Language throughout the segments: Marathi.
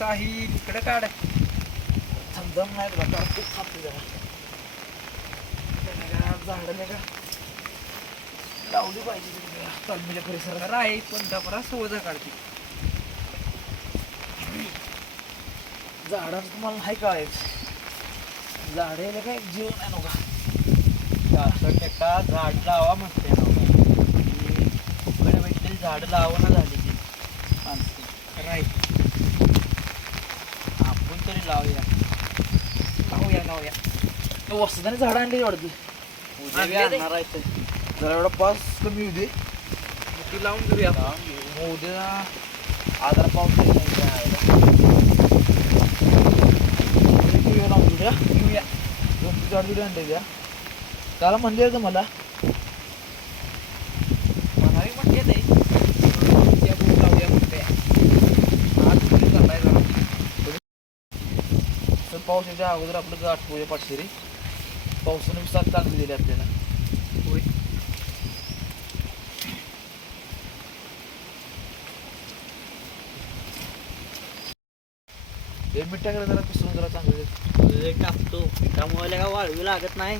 साहिल इकडे काढ. थंडम नाही तुला तर खूप खाते जरा. झाडं नाही का? लावली पाहिजे तालमीच्या परिसरात. खरं आहे पण डबरा सोजा काढते झाडाचं तुम्हाला नाही कळायचं झाडं याला काय जीवन आहे नका शासन एका झाड लावा म्हणते ना. भेटलेली झाड लावणं झाली ती. माणसं खरं आहे आपण तरी लावूया. लावूया लावूया. वस्ताने झाडं आणली वाटते. उद्या बी आणले ते. आणणार आहे ते. जरा एवढा पास कमी होऊ दे. ती लावून घेऊया. मग उद्या आधार पाऊस घेऊया लावून उद्या घेऊया. दोन तीन झाड जुडी आणले द्या त्याला म्हणले होतं मला म्हणावी म्हणजे ते त्या बोट लावूया म्हणते आज कुठे चाललाय जरा तर पाऊस याच्या अगोदर आपलं गाठ पोहे पाठशेरी पावसाने साथ चांगली दिली आपल्याला. हे मीठ टाकलं जरा पिसून जरा चांगलं टाकतो त्यामुळे का वाळवी लागत नाही.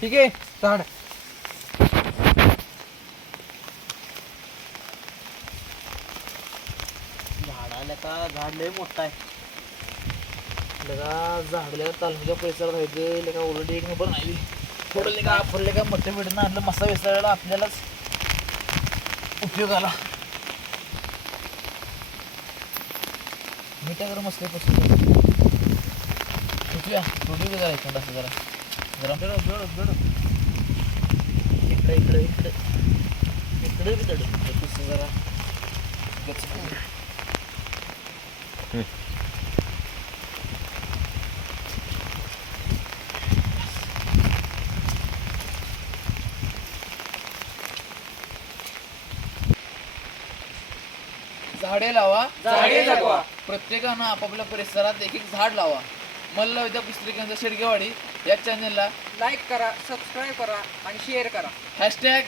ठीक आहे झाड. झाडाला का झाड लय मोठा आहे. लगा झाडल्या तालमीच्या परिसरात व्हायचं लगा ऑलरेडी एक नंबर नाही. थोडं लेका आपण का मोठ्या मिठीनं आणलं मसा विसरायला आपल्यालाच उपयोग आला मिठ्या जरा मस्त पसंत उठूया. थोडी जरा इकडं असं जरा. जरा गड गड इकडे इकडे इकडे. इकडे झाडे लावा झाडे जगवा. प्रत्येकानं आपापल्या परिसरात एक एक झाड लावा मल्ल विद्या पुस्तकांचा शेडगेवाडी या चॅनलला लाईक करा सबस्क्राईब करा आणि शेअर करा हॅशटॅग.